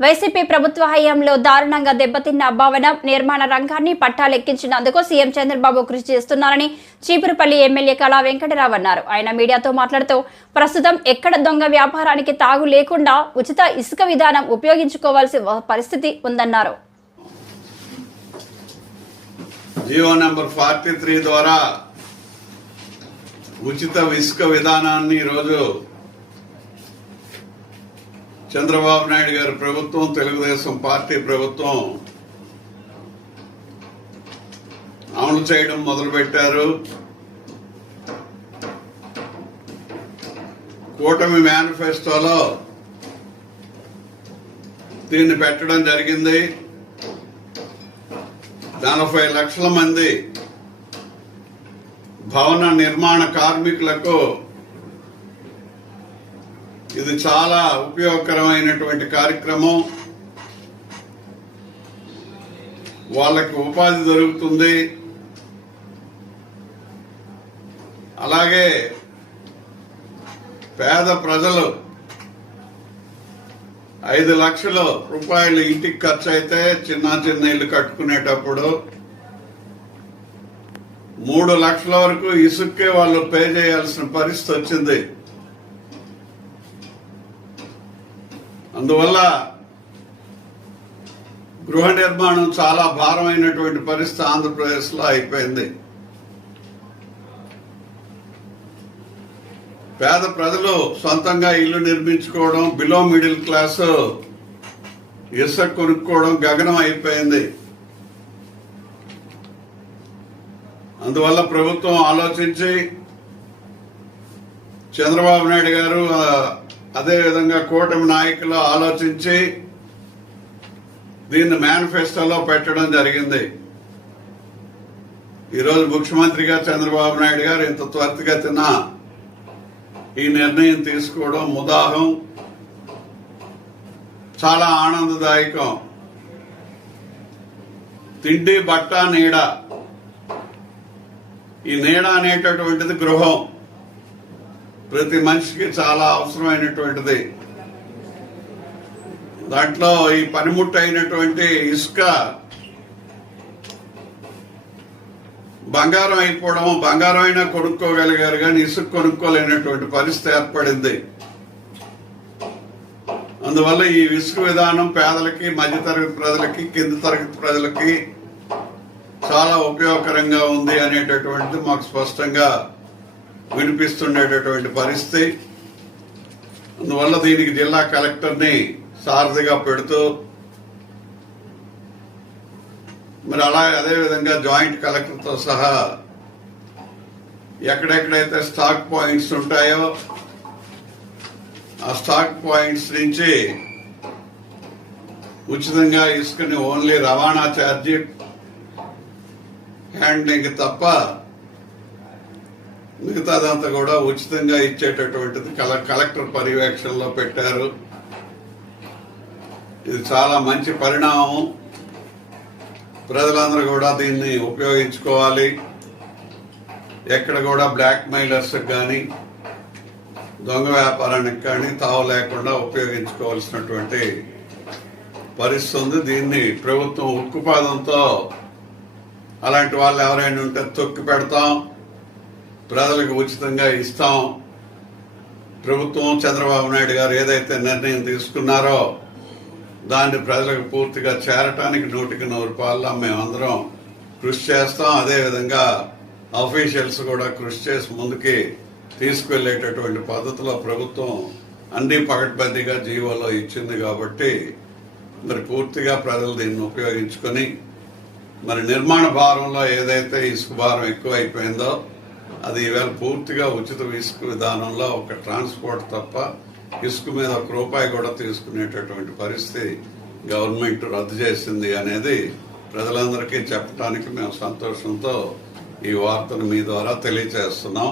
YCP ప్రభుత్వ హయాంలో దారుణంగా దెబ్బతిన్న భవన నిర్మాణ రంగాన్ని పట్టాలెక్కించినందుకు సీఎం చంద్రబాబు కృషి చేస్తున్నారని చీపురుపల్లి ఎమ్మెల్యే కళా వెంకటరావు అన్నారు. ఆయన మీడియాతో మాట్లాడుతూ ప్రస్తుతం ఎక్కడ దొంగ వ్యాపారానికి తాగు లేకుండా ఉచిత ఇసుక విధానం ఉపయోగించుకోవాల్సిన పరిస్థితి ఉందన్నారు. జీవో నంబర్ 43 ద్వారా ఉచిత ఇసుక విధానాన్ని ఈరోజు చంద్రబాబు నాయుడు గారి ప్రభుత్వం, తెలుగుదేశం పార్టీ ప్రభుత్వం అమలు చేయడం మొదలుపెట్టారు. కూటమి మేనిఫెస్టోలో దీన్ని పెట్టడం జరిగింది. 40 లక్షల మంది భవన నిర్మాణ కార్మికులకు ఇది చాలా ఉపయోగకరమైనటువంటి కార్యక్రమం. వాళ్ళకి ఉపాధి దొరుకుతుంది. అలాగే పేద ప్రజలు 5 లక్షల రూపాయలు ఇంటికి ఖర్చు అయితే చిన్న ఇల్లు కట్టుకునేటప్పుడు 3 లక్షల వరకు ఇసుక్కే వాళ్ళు పే చేయాల్సిన పరిస్థితి వచ్చింది. అందువల్ల గృహ నిర్మాణం చాలా భారమైనటువంటి పరిస్థితి ఆంధ్రప్రదేశ్ లో అయిపోయింది. పేద ప్రజలు సొంతంగా ఇల్లు నిర్మించుకోవడం, బిలో మిడిల్ క్లాస్ ఇసుక కొనుక్కోవడం గగనం అయిపోయింది. అందువల్ల ప్రభుత్వం ఆలోచించి చంద్రబాబు నాయుడు గారు అదేవిధంగా కూటమి నాయకులు ఆలోచించి దీన్ని మేనిఫెస్టోలో పెట్టడం జరిగింది. ఈరోజు ముఖ్యమంత్రిగా చంద్రబాబు నాయుడు గారు ఇంత త్వరితగతిన ఈ నిర్ణయం తీసుకోవడం ముదాహం, చాలా ఆనందదాయకం. తిండి, బట్ట, నీడ. ఈ నీడ అనేటటువంటిది గృహం ప్రతి మనిషికి చాలా అవసరమైనటువంటిది. దాంట్లో ఈ పనిముట్టు అయినటువంటి ఇసుక బంగారం అయిపోవడం, బంగారం అయినా కొనుక్కోగలిగారు కానీ ఇసుక కొనుక్కోలేనటువంటి పరిస్థితి ఏర్పడింది. అందువల్ల ఈ ఇసుక విధానం పేదలకి, మధ్యతరగతి ప్రజలకి, కింది తరగతి ప్రజలకి చాలా ఉపయోగకరంగా ఉంది అనేటటువంటిది మాకు స్పష్టంగా వినిపిస్తుండేటటువంటి పరిస్థితి. అందువల్ల దీనికి జిల్లా కలెక్టర్ని సారథిగా పెడుతూ, మరి అదేవిధంగా జాయింట్ కలెక్టర్తో సహా ఎక్కడెక్కడైతే స్టాక్ పాయింట్స్ ఉంటాయో ఆ స్టాక్ పాయింట్స్ నుంచి ఉచితంగా ఇసుకని ఓన్లీ రవాణా ఛార్జీ, హ్యాండ్లింగ్ తప్ప మిగతాదంతా కూడా ఉచితంగా ఇచ్చేటటువంటిది కలెక్టర్ పర్యవేక్షణలో పెట్టారు. ఇది చాలా మంచి పరిణామం. ప్రజలందరూ కూడా దీన్ని ఉపయోగించుకోవాలి. ఎక్కడ కూడా బ్లాక్ మెయిలర్స్ కానీ దొంగ వ్యాపారానికి కానీ తావు లేకుండా ఉపయోగించుకోవాల్సినటువంటి పరిస్థితి ఉంది. దీన్ని ప్రభుత్వం ఉక్కుపాదంతో అలాంటి వాళ్ళు ఎవరైనా ఉంటే తొక్కి పెడతాం, ప్రజలకు ఉచితంగా ఇస్తాం. ప్రభుత్వం, చంద్రబాబు నాయుడు గారు ఏదైతే నిర్ణయం తీసుకున్నారో దాన్ని ప్రజలకు పూర్తిగా చేరటానికి 100% మేమందరం కృషి చేస్తాం. అదేవిధంగా అఫీషియల్స్ కూడా కృషి చేసి ముందుకి తీసుకువెళ్లేటటువంటి పద్ధతిలో ప్రభుత్వం అన్ని పకడ్బందీగా జీవోలో ఇచ్చింది. కాబట్టి మరి పూర్తిగా ప్రజలు దీన్ని ఉపయోగించుకొని మరి నిర్మాణ భారంలో ఏదైతే ఇసుక భారం ఎక్కువ అయిపోయిందో అది ఈవేళ పూర్తిగా ఉచిత ఇసుక విధానంలో ఒక ట్రాన్స్పోర్ట్ తప్ప ఇసుక మీద ₹1 కూడా తీసుకునేటటువంటి పరిస్థితి గవర్నమెంట్ రద్దు చేసింది అనేది ప్రజలందరికీ చెప్పడానికి మేము సంతోషంతో ఈ వార్తను మీ ద్వారా తెలియజేస్తున్నాం.